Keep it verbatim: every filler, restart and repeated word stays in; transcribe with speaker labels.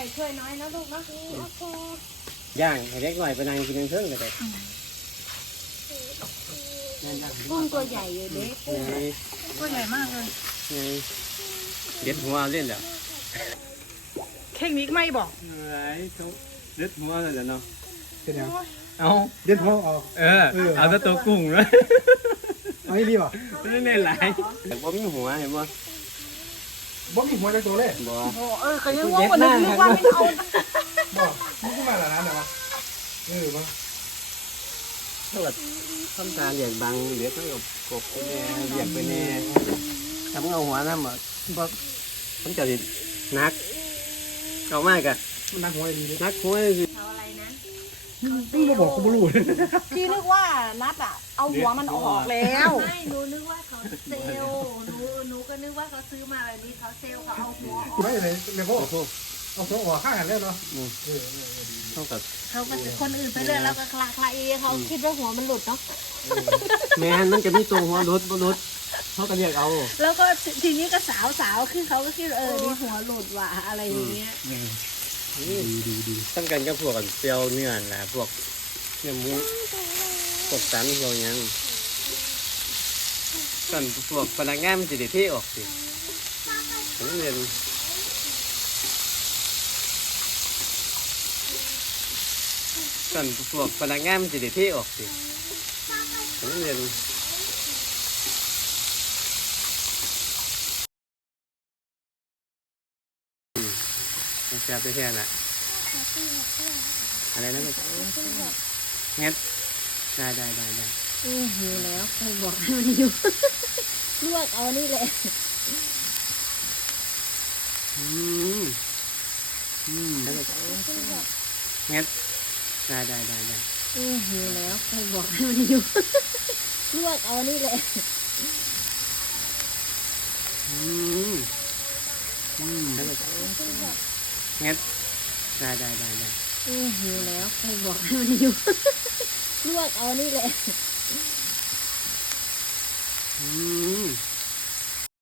Speaker 1: ถ้วยน้อยนะลูกเนาะโอเค
Speaker 2: ย่างให้เล็กหน่อยไปนั่งกินเพิ่งก็ได้
Speaker 1: กุ้งตัวใหญ่อยู่เด็ก
Speaker 3: ตัวใหญ่มากเลย
Speaker 2: ไงเด็ดหัวเล่นแล้ว
Speaker 3: เข่งนี้ไม่บอก
Speaker 2: ไรเขาเด็ดหัวเลยเนาะ
Speaker 4: เป็นยัง
Speaker 2: เอา
Speaker 4: เด็ดหัวออก
Speaker 2: เออเอาแต่ตัวกุ้งเลย
Speaker 4: เอาให้ดีป่ะ
Speaker 2: ไม่ได้หลายแต่ว่ามีหัวเห็นบ่
Speaker 4: บ่มีหัวในตัวเลย
Speaker 2: บ่
Speaker 3: โอ้เออเขายังว่าคนนึงนึกว่าไม่เอา
Speaker 4: บ่มึงก็มาหลานนะวะเออบ่
Speaker 2: ถ้าแบบทำตาเลี้ยงบังเดี๋ยวต้องกบไปแน่เลี้ยงไปแน่ทำเอาหัวน้ำอ่ะบ่มันจะดินักเก่ามากอะ
Speaker 4: มันนักหัวดีเลย
Speaker 2: นักหัวสิ
Speaker 1: เอาอะไรนะ
Speaker 4: มึงมาบอกกูไม่รู้
Speaker 3: พี่นึกว่านัดอ่ะเอาหัวมันออกแล้ว
Speaker 1: ไม่หนูนึกว่าเขาเซลหนูหนูก็นึกว่าเขาซื้อมาแบบนี้เขาเซลเขาเอาหัวออก
Speaker 4: ไม่เลยเดี๋ยวเขาเอาหัวออกข้างกันแล้วเนาะ
Speaker 2: เท่ากับ
Speaker 1: เขาก็คนอื่นไปเรื่อยแล้วก็คลาคลาเอเขาคิดว่าหัวมันหลุดเนาะ
Speaker 2: แม่มันจะมีตัวหัวรุดบ่รุดเขาก็เรียกเอา
Speaker 1: แล้วก็ทีนี้ก็สาวสาวคือเขาก็คิดเออนี่หัวหลุดว่ะอะไรอย่างเงี้ย
Speaker 2: ดีดีดีตั้งกันก็พวกเปรี้ยวเนื้อแหละพวกเนื้อหมูพวกสันพวกยังส่วนพวกพนักงานมันจะได้เท่ออกสิผมเรียนส่วนพวกพนักงานมันจะได้เท่ออกสิผมเรียนจะไปแค่น่ะอะไรนะลูกงั้นได้ได้ได้ได้
Speaker 1: อือหิวแล้วใครบอกให้มันหิวลวกเอานี่แหละ
Speaker 2: อืมอืมแล้วงั้นได้ได้ได้ได้
Speaker 1: อือหิวแล้วใครบอกให้มันหิวลวกเอานี่แหละ
Speaker 2: อืมอืมแล้วงั้นได้ได้ได้ได้
Speaker 1: อือหิวแล้วใครบอกให้มันหิวลวกเอานี่แหละ
Speaker 2: อืม